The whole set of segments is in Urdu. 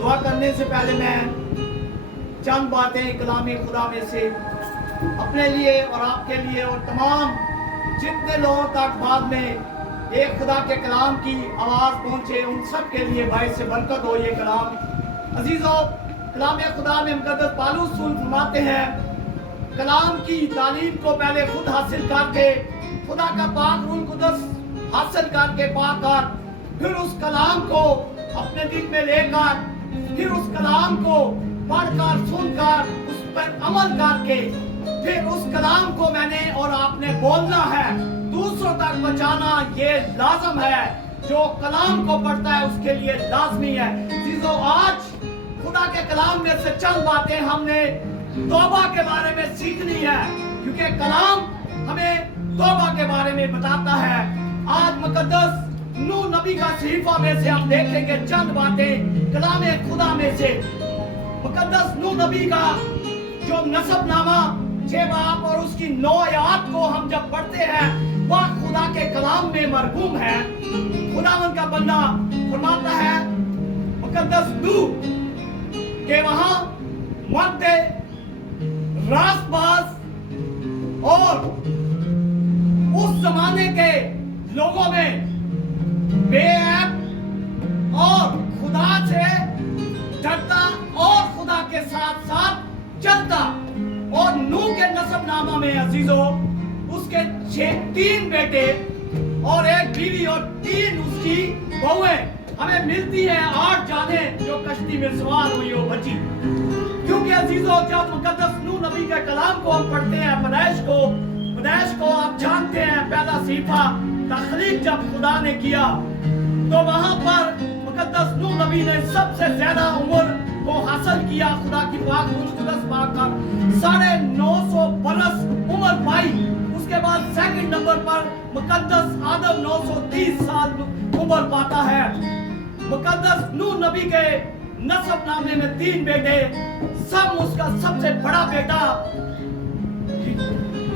دعا کرنے سے پہلے میں چند باتیں کلام خدا میں سے اپنے لیے اور آپ کے لیے اور تمام جتنے لوگوں تک بعد میں ایک خدا کے کلام کی آواز پہنچے ان سب کے لیے باعث برکت ہو یہ کلام۔ عزیزو، کلام خدا میں مقدس پالوس فرماتے ہیں کلام کی تعلیم کو پہلے خود حاصل کر کے خدا کا پاک روح القدس حاصل کر کے پا کر پھر اس کلام کو اپنے دل میں لے کر پھر اس کلام کو پڑھ کر سن کر اس پر عمل کر کے پھر اس کلام کو میں نے اور آپ نے بولنا ہے، دوسروں تک پہنچانا یہ لازم ہے۔ جو کلام کو پڑھتا ہے اس کے لیے لازمی ہے۔ عزیزو، آج خدا کے کلام میں سے چند باتیں ہم نے توبہ کے بارے میں سیکھنی ہے، کیونکہ کلام ہمیں توبہ کے بارے میں بتاتا ہے۔ آج مقدس نوح نبی کا صحیفہ میں سے ہم دیکھیں گے چند باتیں کلام خدا میں سے۔ مقدس نوح نبی کا جو نسب نامہ 6 باب اور اس کی 9 آیات کو ہم جب پڑھتے ہیں وہ خدا کے کلام میں مرقوم ہے۔ خداوند کا بندہ فرماتا ہے مقدس نوح کہ وہاں مرد راست باز اور اس زمانے کے لوگوں میں بے عیب اور خدا سے ڈرتا اور خدا کے ساتھ ساتھ چلتا، اور نوح کے نسب نامہ میں عزیزو اس کے 3 بیٹے اور 1 بیوی اور 3 اس کی بہویں ہمیں ملتی ہیں، 8 جانیں جو کشتی میں سوار ہوئی ہو بچی۔ کیونکہ عزیزو جب مقدس نوح نبی کے کلام کو ہم پڑھتے ہیں پیدائش کو آپ جانتے ہیں، پہلا صحیفہ تخلیق جب خدا نے کیا تو وہاں پر مقدس نوح نبی نے سب سے زیادہ عمر کو حاصل کیا، خدا کی پاک روح القدس پا کر 950 برس عمر پائی۔ اس کے بعد سیکنڈ نمبر پر مقدس آدم 930 سال عمر پاتا ہے۔ مقدس نوح نبی کے نسب نامے میں 3 بیٹے، اس کا سب سے بڑا بیٹا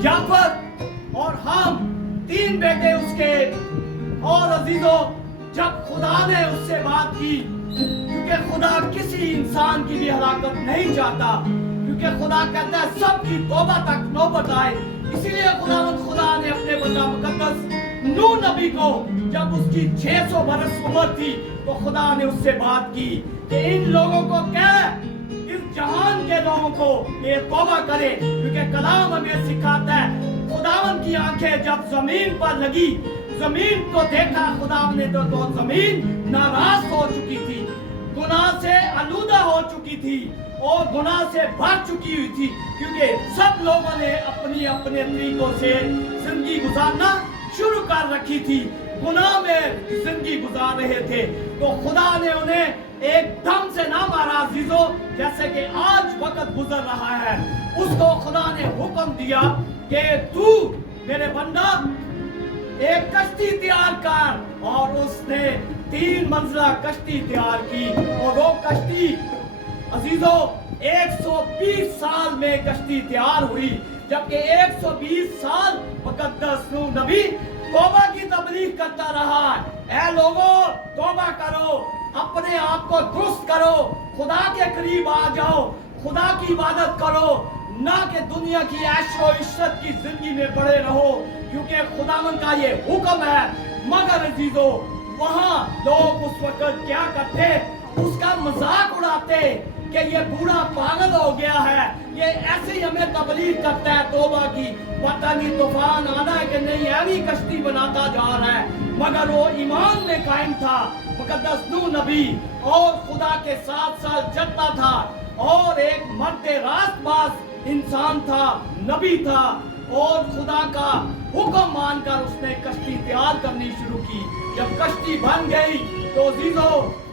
یافت اور ہم 3 بیٹے اس کے۔ اور عزیزو جب خدا نے اس سے بات کی، کیونکہ خدا کسی انسان کی بھی ہلاکت نہیں چاہتا، کیونکہ خدا کہتا ہے سب کی توبہ تک نوبت آئے، اسی لیے خدا نے اپنے بندہ مقدس نوح نبی کو جب اس کی 600 برس عمر تھی تو خدا نے اس سے بات کی کہ ان لوگوں کو کہہ، اس جہان کے لوگوں کو یہ توبہ کرے، کیونکہ کلام ہمیں سکھاتا ہے خداوند کی آنکھیں جب زمین پر لگی، زمین کو دیکھا خداوند نے تو زمین ناراض ہو چکی تھی، گناہ سے آلودہ ہو چکی تھی اور گناہ سے بھر چکی ہوئی تھی، کیونکہ سب لوگوں نے اپنی اپنے طریقوں سے زندگی گزارنا شروع کر رکھی تھی، گناہ میں زندگی گزار رہے تھے۔ تو خدا نے انہیں ایک دم سے نہ مارا عزیزو، جیسے کہ آج وقت گزر رہا ہے۔ اس کو خدا نے حکم دیا کہ تو میرے بندہ ایک کشتی تیار کر، اور اس نے 3 منزلہ کشتی تیار کی، اور وہ کشتی عزیزو 120 سال میں کشتی تیار ہوئی، جبکہ 120 سال مقدس نوح نبی توبہ کی تبلیغ کرتا رہا۔ اے لوگوں، توبہ کرو، اپنے آپ کو درست کرو، خدا کے قریب آ جاؤ، خدا کی عبادت کرو، نہ کہ دنیا کی عیش و عشرت کی زندگی میں پڑے رہو، کیونکہ خداوند کا یہ حکم ہے۔ مگر عزیزو وہاں لوگ اس وقت کیا کرتے، اس کا مذاق اڑاتے کہ یہ بوڑھا پاگل ہو گیا ہے، یہ ایسے ہی ہمیں تبلیغ کرتا ہے توبہ کی، پتہ نہیں طوفان آنا ہے کہ نہیں، ایوی کشتی بناتا جا رہا ہے۔ مگر وہ ایمان میں قائم تھا، مقدس نوح نبی، اور خدا کے ساتھ چلتا تھا، اور ایک مرد راست باز انسان تھا، نبی تھا، اور خدا کا حکم مان کر اس نے کشتی تیار کرنی شروع کی۔ جب کشتی بن گئی تو عزیزو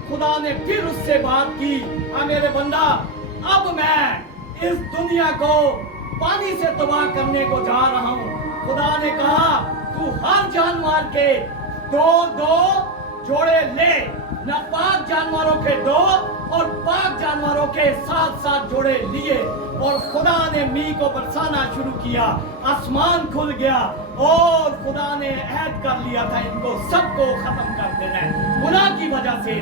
خدا نے پھر اس سے بات کی، اے میرے بندہ، اب میں اس دنیا کو پانی سے تباہ کرنے کو جا رہا ہوں۔ خدا نے کہا تو ہر جانور کے 2 جوڑے لے، ناپاک جانوروں کے 2 اور پاک جانوروں کے 7 جوڑے لیے، اور خدا نے میگھ کو برسانا شروع کیا، آسمان کھل گیا، اور خدا نے عہد کر لیا تھا ان کو سب کو ختم کر دینا ہے گناہ کی وجہ سے۔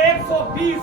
120